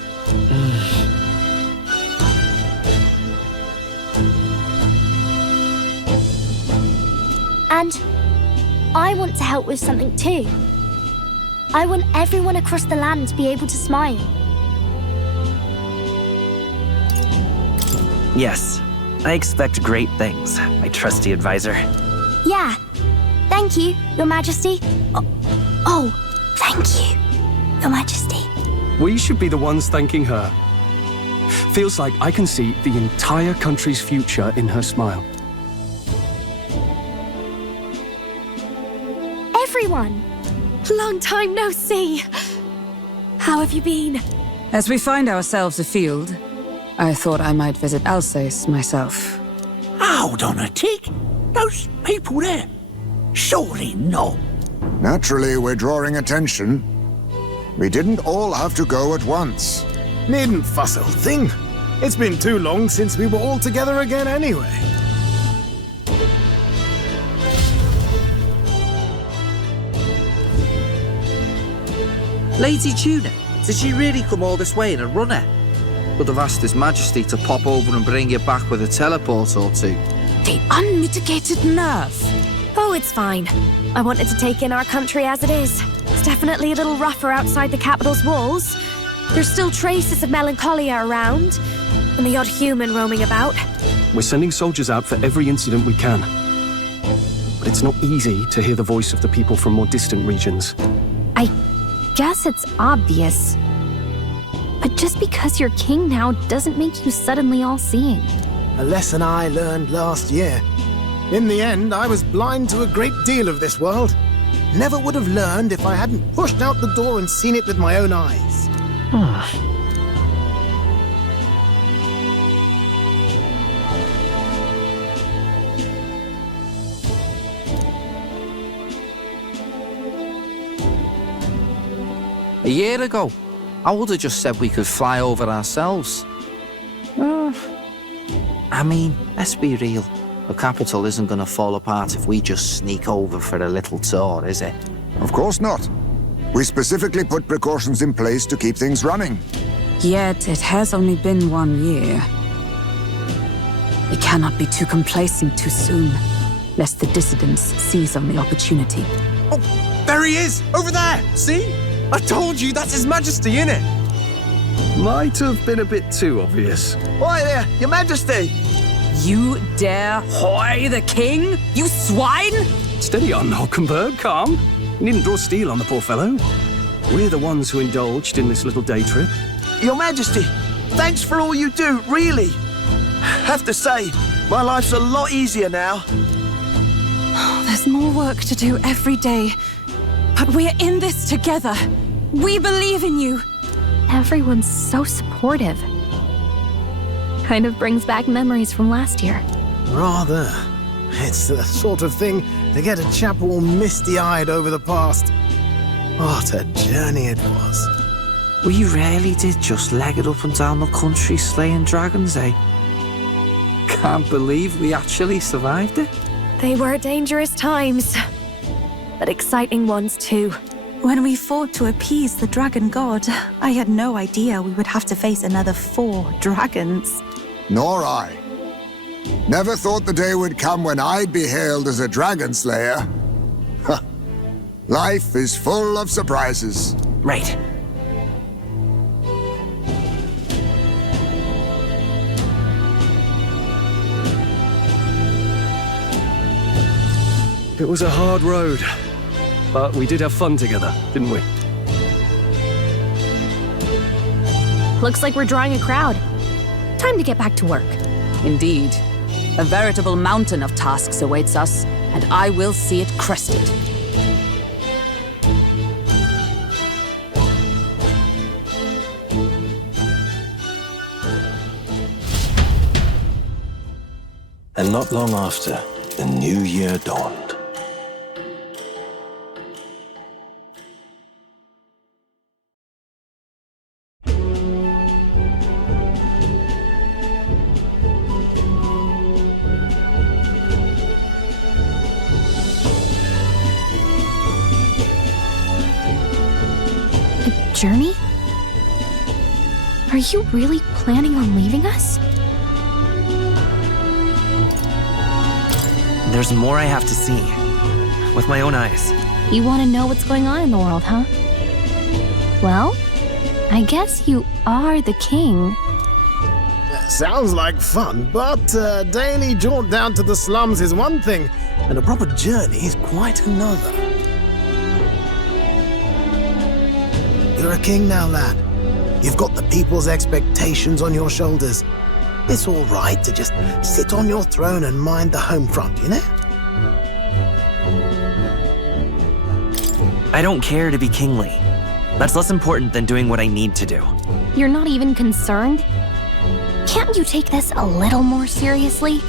And I want to help with something too. I want everyone across the land to be able to smile. Yes, I expect great things, my trusty advisor. Yeah. Thank you, Your Majesty. Oh, thank you, Your Majesty. We should be the ones thanking her. Feels like I can see the entire country's future in her smile. Everyone! Long time no see. How have you been? As we find ourselves afield, I thought I might visit Alsace myself. Hold on a tick. Those people there? Surely not. Naturally, we're drawing attention. We didn't all have to go at once. Needn't fuss, old thing. It's been too long since we were all together again anyway. Lady Tuna, did she really come all this way in a runner? Would have asked His Majesty to pop over and bring you back with a teleport or two. The unmitigated nerve. Oh, it's fine. I wanted to take in our country as it is. It's definitely a little rougher outside the capital's walls. There's still traces of melancholia around, and the odd human roaming about. We're sending soldiers out for every incident we can. But it's not easy to hear the voice of the people from more distant regions. I guess it's obvious. But just because you're king now doesn't make you suddenly all-seeing. A lesson I learned last year. In the end, I was blind to a great deal of this world. Never would have learned if I hadn't pushed out the door and seen it with my own eyes. A year ago, I would have just said we could fly over ourselves. I mean, let's be real. The capital isn't going to fall apart if we just sneak over for a little tour, is it? Of course not. We specifically put precautions in place to keep things running. Yet it has only been 1 year. We cannot be too complacent too soon, lest the dissidents seize on the opportunity. Oh, there he is! Over there! See? I told you, that's His Majesty, innit? Might have been a bit too obvious. Oi there, Your Majesty! You dare hoy the king? You swine! Steady on, Hockenberg, calm. You needn't draw steel on the poor fellow. We're the ones who indulged in this little day trip. Your Majesty, thanks for all you do, really. Have to say, my life's a lot easier now. There's more work to do every day. But we're in this together. We believe in you. Everyone's so supportive. Kind of brings back memories from last year. Rather. It's the sort of thing to get a chap all misty-eyed over the past. What a journey it was. We really did just leg it up and down the country slaying dragons, eh? Can't believe we actually survived it. They were dangerous times, but exciting ones too. When we fought to appease the dragon god, I had no idea we would have to face another 4 dragons. Nor I. Never thought the day would come when I'd be hailed as a dragon slayer. Life is full of surprises. Right. It was a hard road, but we did have fun together, didn't we? Looks like we're drawing a crowd. Time to get back to work. Indeed. A veritable mountain of tasks awaits us, and I will see it crested. And not long after, the new year dawned. Journey? Are you really planning on leaving us? There's more I have to see. With my own eyes. You want to know what's going on in the world, huh? Well, I guess you are the king. Sounds like fun, but a daily jaunt down to the slums is one thing, and a proper journey is quite another. You're a king now, lad. You've got the people's expectations on your shoulders. It's all right to just sit on your throne and mind the home front, you know? I don't care to be kingly. That's less important than doing what I need to do. You're not even concerned? Can't you take this a little more seriously?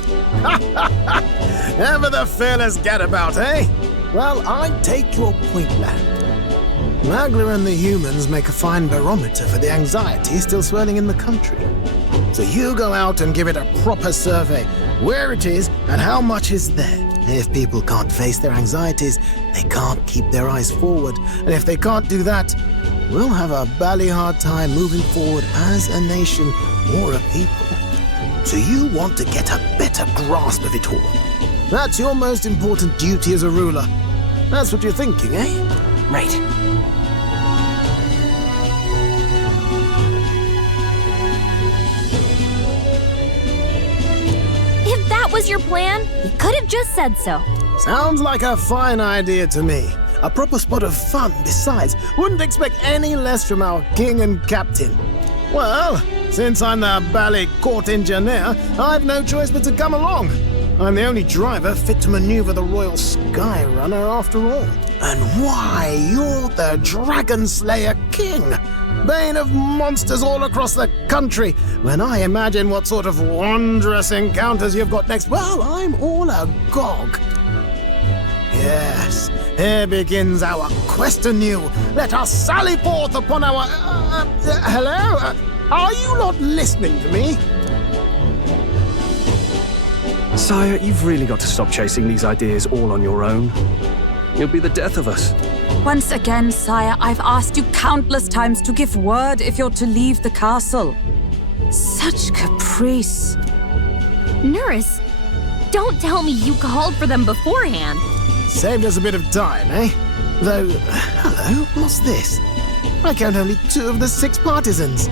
Ever the fearless gadabout, eh? Well, I take your point, lad. Magla and the humans make a fine barometer for the anxiety still swirling in the country. So you go out and give it a proper survey, where it is and how much is there. If people can't face their anxieties, they can't keep their eyes forward. And if they can't do that, we'll have a bally hard time moving forward as a nation or a people. So you want to get a better grasp of it all. That's your most important duty as a ruler. That's what you're thinking, eh? Right. If that was your plan, you could have just said so. Sounds like a fine idea to me. A proper spot of fun, besides. Wouldn't expect any less from our king and captain. Well, since I'm the bally court engineer, I've no choice but to come along. I'm the only driver fit to maneuver the Royal Skyrunner after all. And why, you're the Dragon Slayer King, bane of monsters all across the country. When I imagine what sort of wondrous encounters you've got next, well, I'm all agog. Yes, here begins our quest anew. Let us sally forth upon our... hello? Are you not listening to me? Sire, you've really got to stop chasing these ideas all on your own. You'll be the death of us. Once again, sire, I've asked you countless times to give word if you're to leave the castle. Such caprice. Nurse, don't tell me you called for them beforehand. Saved us a bit of time, eh? Though, hello, what's this? I count only 2 of the 6 partisans.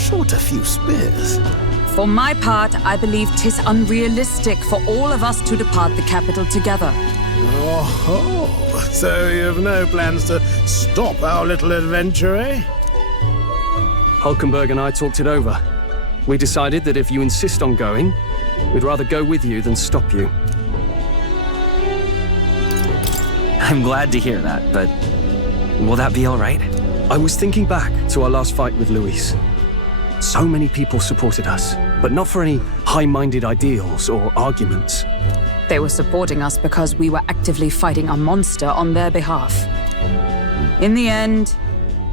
Short a few spears. For my part, I believe 'tis unrealistic for all of us to depart the capital together. Oh, so you have no plans to stop our little adventure, eh? Hulkenberg and I talked it over. We decided that if you insist on going, we'd rather go with you than stop you. I'm glad to hear that, but will that be all right? I was thinking back to our last fight with Luis. So many people supported us, but not for any high-minded ideals or arguments. They were supporting us because we were actively fighting a monster on their behalf. In the end,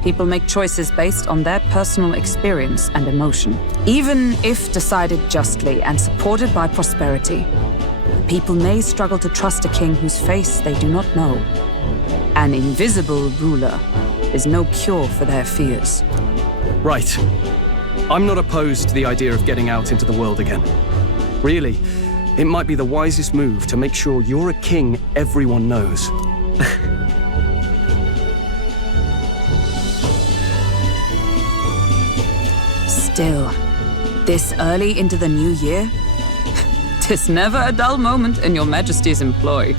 people make choices based on their personal experience and emotion. Even if decided justly and supported by prosperity, the people may struggle to trust a king whose face they do not know. An invisible ruler is no cure for their fears. Right. I'm not opposed to the idea of getting out into the world again. Really, it might be the wisest move to make sure you're a king everyone knows. Still, this early into the new year? 'Tis never a dull moment in your Majesty's employ.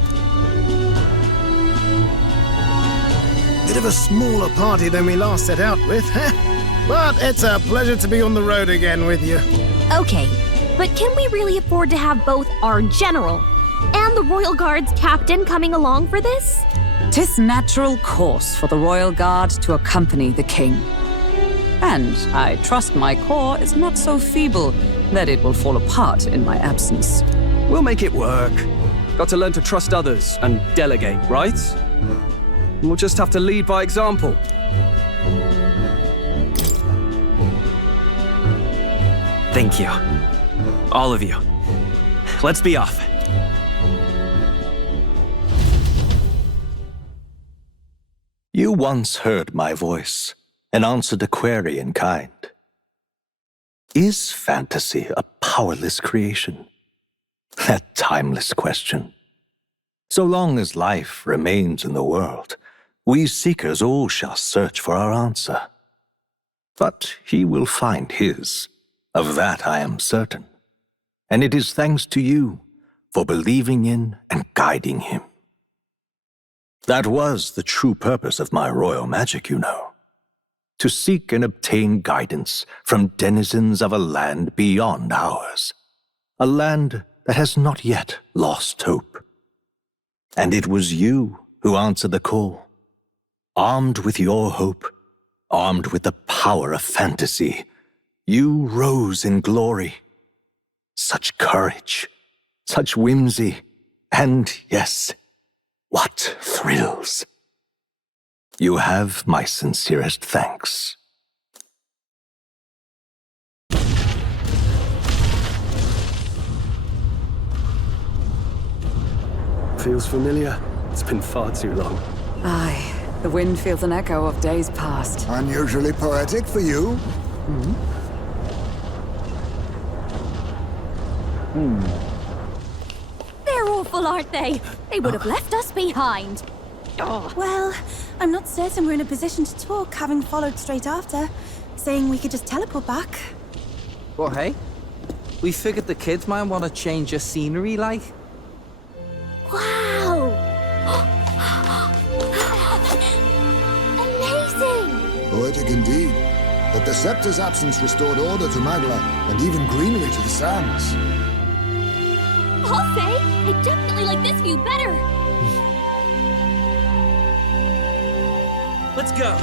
Bit of a smaller party than we last set out with, huh? But it's a pleasure to be on the road again with you. Okay, but can we really afford to have both our general and the Royal Guard's captain coming along for this? 'Tis natural course for the Royal Guard to accompany the king. And I trust my corps is not so feeble that it will fall apart in my absence. We'll make it work. Got to learn to trust others and delegate, right? We'll just have to lead by example. Thank you. All of you. Let's be off. You once heard my voice and answered a query in kind. Is fantasy a powerless creation? That timeless question. So long as life remains in the world, we seekers all shall search for our answer. But he will find his. Of that I am certain. And it is thanks to you for believing in and guiding him. That was the true purpose of my royal magic, you know. To seek and obtain guidance from denizens of a land beyond ours. A land that has not yet lost hope. And it was you who answered the call. Armed with your hope, armed with the power of fantasy, you rose in glory. Such courage, such whimsy, and yes, what thrills. You have my sincerest thanks. Feels familiar. It's been far too long. Aye, the wind feels an echo of days past. Unusually poetic for you. They're awful, aren't they? They would have left us behind. Well, I'm not certain we're in a position to talk, having followed straight after, saying we could just teleport back. Well, hey, we figured the kids might want to change your scenery, like. Wow! Amazing! Poetic indeed. But the scepter's absence restored order to Magla, and even greenery to the sands. I'll say, I definitely like this view better. Let's go.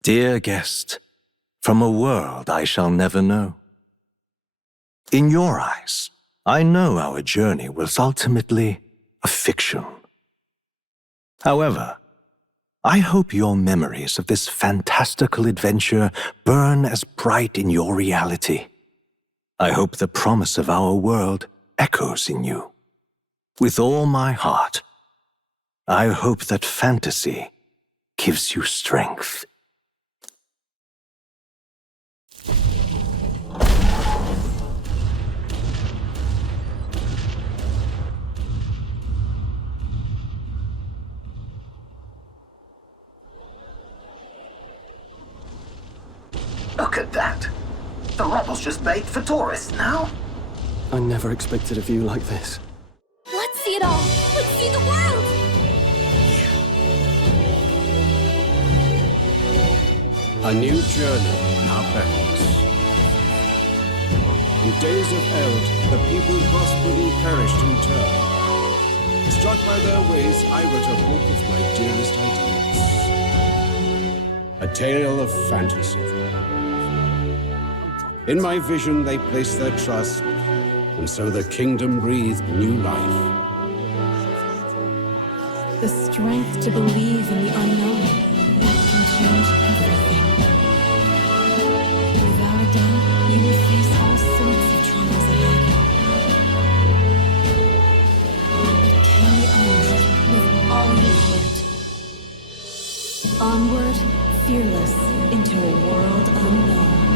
Dear guest, from a world I shall never know. In your eyes, I know our journey was ultimately a fiction. However, I hope your memories of this fantastical adventure burn as bright in your reality. I hope the promise of our world echoes in you. With all my heart, I hope that fantasy gives you strength. Look at that. The rubble's just made for tourists now. I never expected a view like this. Let's see it all. Let's see the world. A new journey now beckons. In days of eld, the people prospered and perished in turn. Struck by their ways, I wrote a book of my dearest ideas. A tale of fantasy. In my vision, they placed their trust, and so the kingdom breathed new life. The strength to believe in the unknown can change everything. Without a doubt, you will face all sorts of troubles ahead. But carry onward with all your heart. Onward, fearless, into a world unknown.